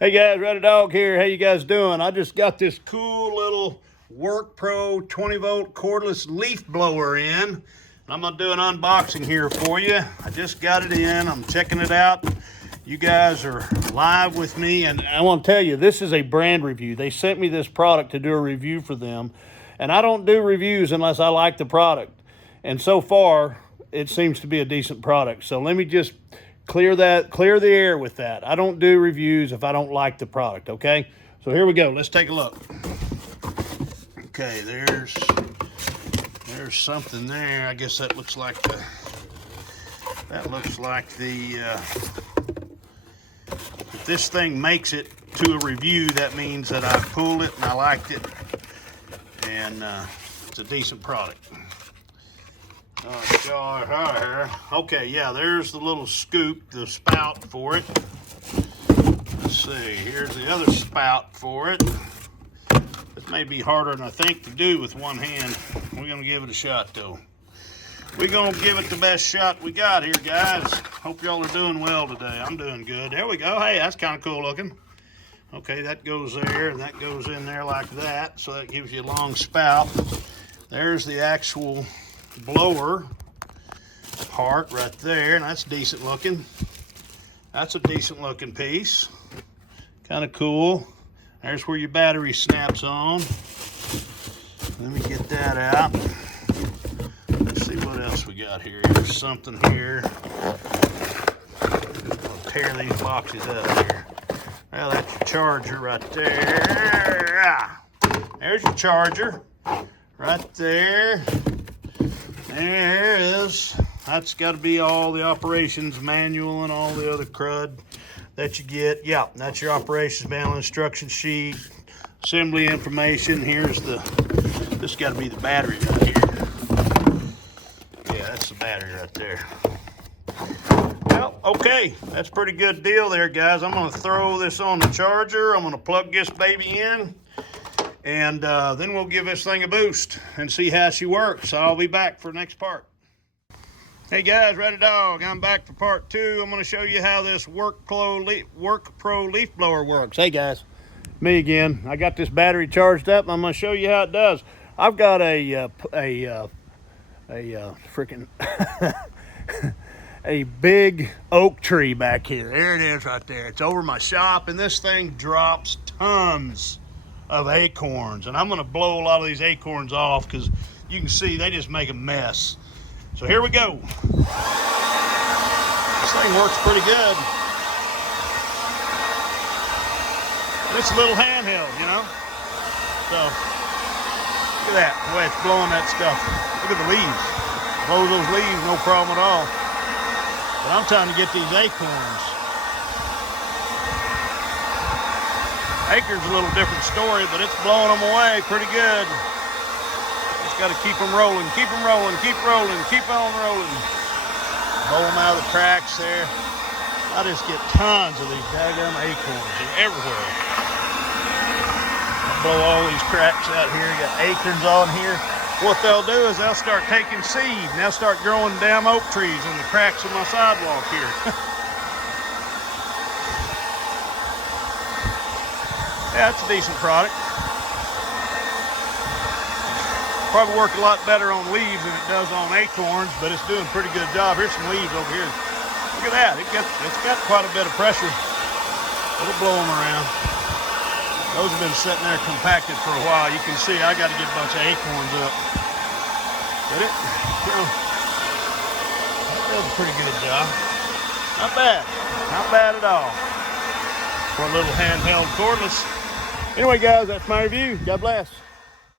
Hey guys, Red Dog here. How you guys doing? I just got this cool little WorkPro 20-volt cordless leaf blower in. I'm gonna do an unboxing here for you. I just got it in. I'm checking it out. You guys are live with me, and I want to tell you, this is a brand review. They sent me this product to do a review for them, and I don't do reviews unless I like the product. And so far, it seems to be a decent product. So let me just clear the air with that. I don't do reviews if I don't like the product, okay? So here we go. Let's take a look. Okay, there's something there. I guess that looks like the if this thing makes it to a review, that means that I pulled it and I liked it, and it's a decent product. Okay, yeah, there's the little scoop, the spout for it. Let's see, here's the other spout for it. This may be harder than I think to do with one hand. We're gonna give it a shot though. We're gonna give it the best shot we got here, guys. Hope y'all are doing well today. I'm doing good. There we go. Hey, that's kind of cool looking. Okay, that goes there and that goes in there like that. So that gives you a long spout. There's the actual blower part right there, and that's decent looking. That's a decent looking piece. Kind of cool. There's where your battery snaps on. Let me get that out. Let's see what else we got here. There's something here. I'll tear these boxes out here. Well, that's your charger right there. There's your charger right there. There it is. That's got to be all the operations manual and all the other crud that you get. Yeah, that's your operations manual, instruction sheet, assembly information. Here's this got to be the battery right here. Yeah, that's the battery right there. Well, okay, that's a pretty good deal there, guys. I'm going to throw this on the charger. I'm going to plug this baby in, and then we'll give this thing a boost and see how she works. I'll be back for the next part. Hey guys, Red Dog. I'm back for part 2. I'm going to show you how this WorkPro leaf blower works. Hey guys, me again. I got this battery charged up, and I'm going to show you how it does. I've got a freaking a big oak tree back here. There it is right there. It's over my shop, and this thing drops tons of acorns, and I'm going to blow a lot of these acorns off because you can see they just make a mess. So here we go. This thing works pretty good. And it's a little handheld, you know. So look at that, the way it's blowing that stuff. Look at the leaves. Blow those leaves, no problem at all. But I'm trying to get these acorns. Acorns a little different story, but it's blowing them away pretty good. Just got to keep them rolling, keep them rolling, keep rolling, keep on rolling. Blow them out of the cracks there. I just get tons of these daggum acorns. They're everywhere. I'll blow all these cracks out here. You got acorns on here. What they'll do is they'll start taking seed, and they'll start growing damn oak trees in the cracks of my sidewalk here. Yeah, it's a decent product. Probably work a lot better on leaves than it does on acorns, but it's doing a pretty good job. Here's some leaves over here. Look at that. It's got quite a bit of pressure. It'll blow them around. Those have been sitting there compacted for a while. You can see I got to get a bunch of acorns up. But it, you know, that does a pretty good job. Not bad. Not bad at all. For a little handheld cordless. Anyway, guys, that's my review. God bless.